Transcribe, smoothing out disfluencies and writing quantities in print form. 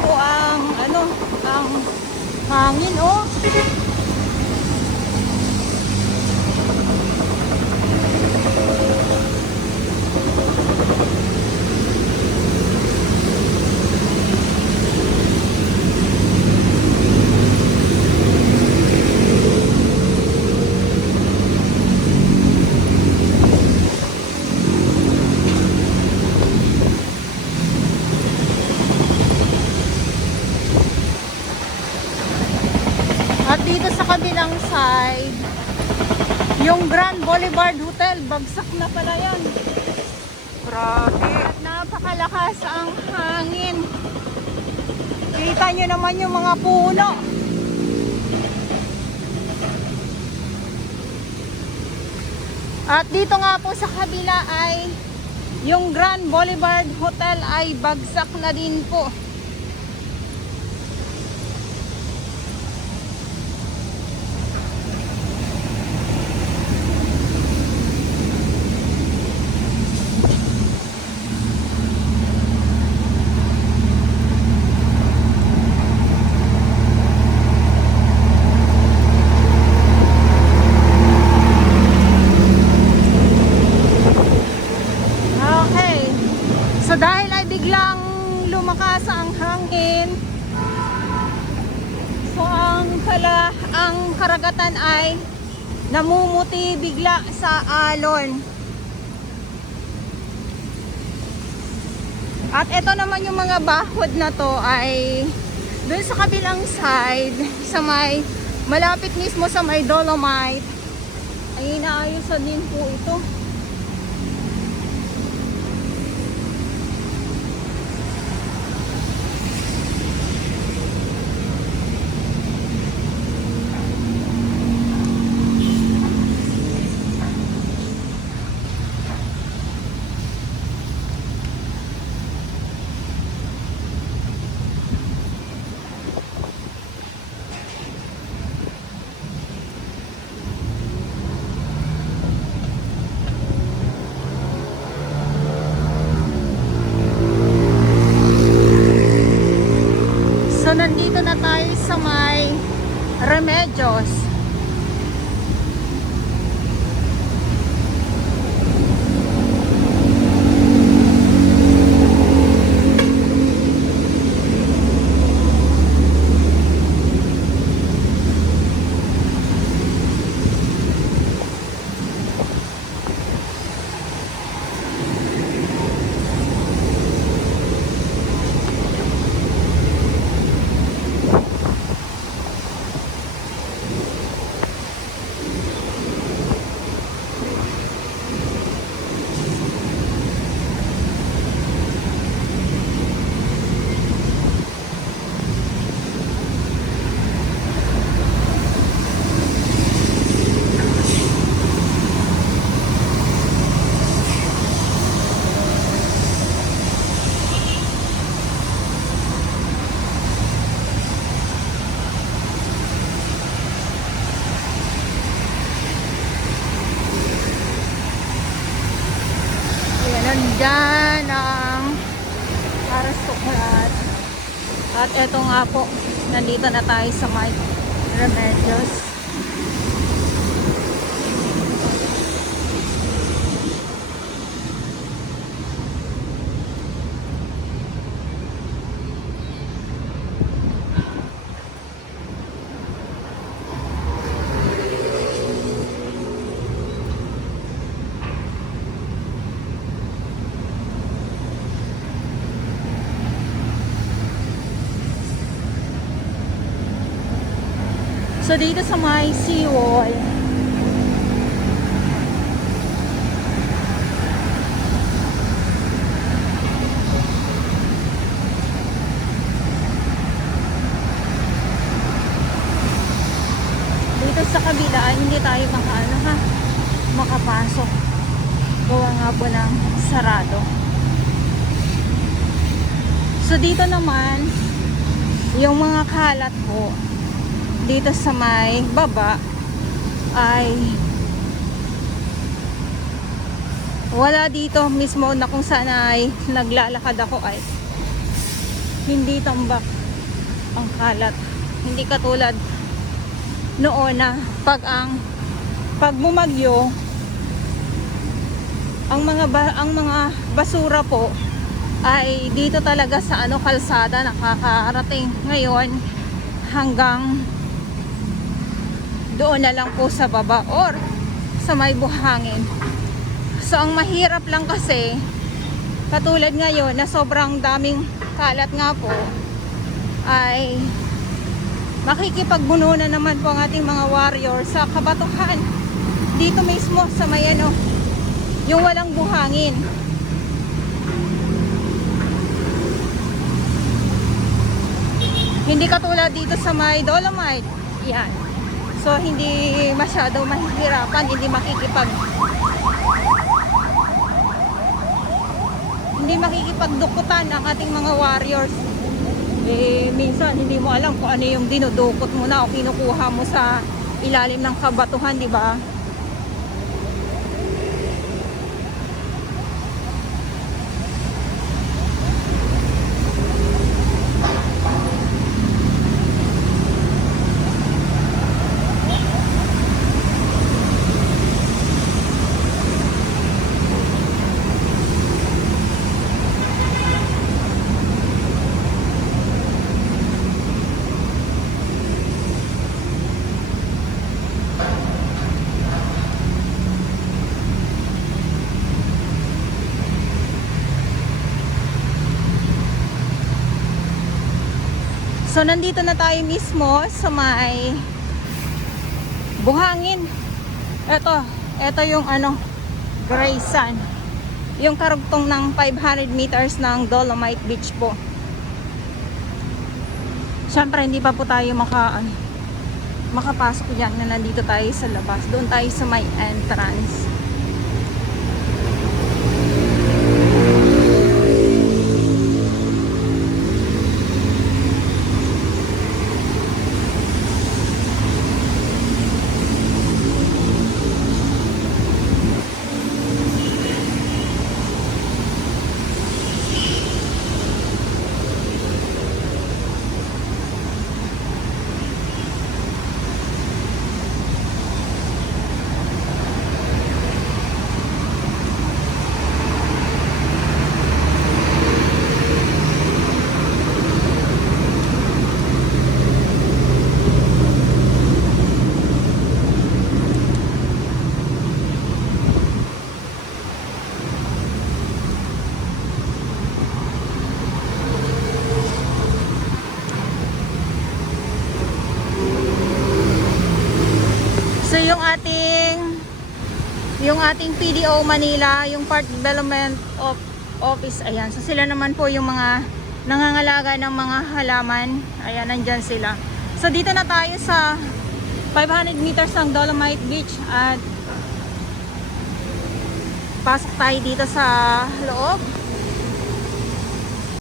po ang ang hangin, oh. At dito sa kabilang side, yung Grand Boulevard Hotel, bagsak na pala yan. Grabe. At napakalakas ang hangin. Kita nyo naman yung mga puno. At dito nga po sa kabila ay yung Grand Boulevard Hotel ay bagsak na din po. So dahil ay biglang lumakas ang hangin, so ang karagatan ay namumuti bigla sa alon. At ito naman yung mga bahod na to ay dun sa kabilang side, sa may malapit mismo sa may Dolomite, ay inaayusan din po ito. So nandito na tayo sa may Remedios. Nandyan ang aristocrat. At eto nga po, nandito na tayo sa may Remedios. So dito sa may seawall, dito sa kabila hindi tayo makapasok. Gawa nga po ng sarado. So dito naman yung mga kalat po dito sa may baba ay wala dito mismo na kung saan ay naglalakad ako ay hindi tambak ang kalat. Hindi katulad noon na pag bumagyo, ang mga basura po ay dito talaga sa kalsada nakakarating. Ngayon hanggang doon na lang po sa baba or sa may buhangin. So ang mahirap lang kasi katulad ngayon na sobrang daming kalat nga po, ay makikipagbuno na naman po ang ating mga warrior sa kabatuhan dito mismo sa may yung walang buhangin. Hindi katulad dito sa may Dolomite. Yan. So hindi masyadong mahihirapan, hindi makikipagdukutan ang ating mga warriors. Minsan hindi mo alam kung ano yung dinudukot mo na o kinukuha mo sa ilalim ng kabatuhan, di ba? So nandito na tayo mismo sa may buhangin. Ito yung Grayson. Yung karugtong ng 500 meters ng Dolomite Beach po. Siyempre hindi pa po tayo makapasok yan na nandito tayo sa labas. Doon tayo sa may entrance. So yung ating PDO Manila, yung Park Development Office, ayan. So sila naman po yung mga nangangalaga ng mga halaman. Ayan, nandyan sila. So dito na tayo sa 500 meters ng Dolomite Beach at pasok tayo dito sa loob.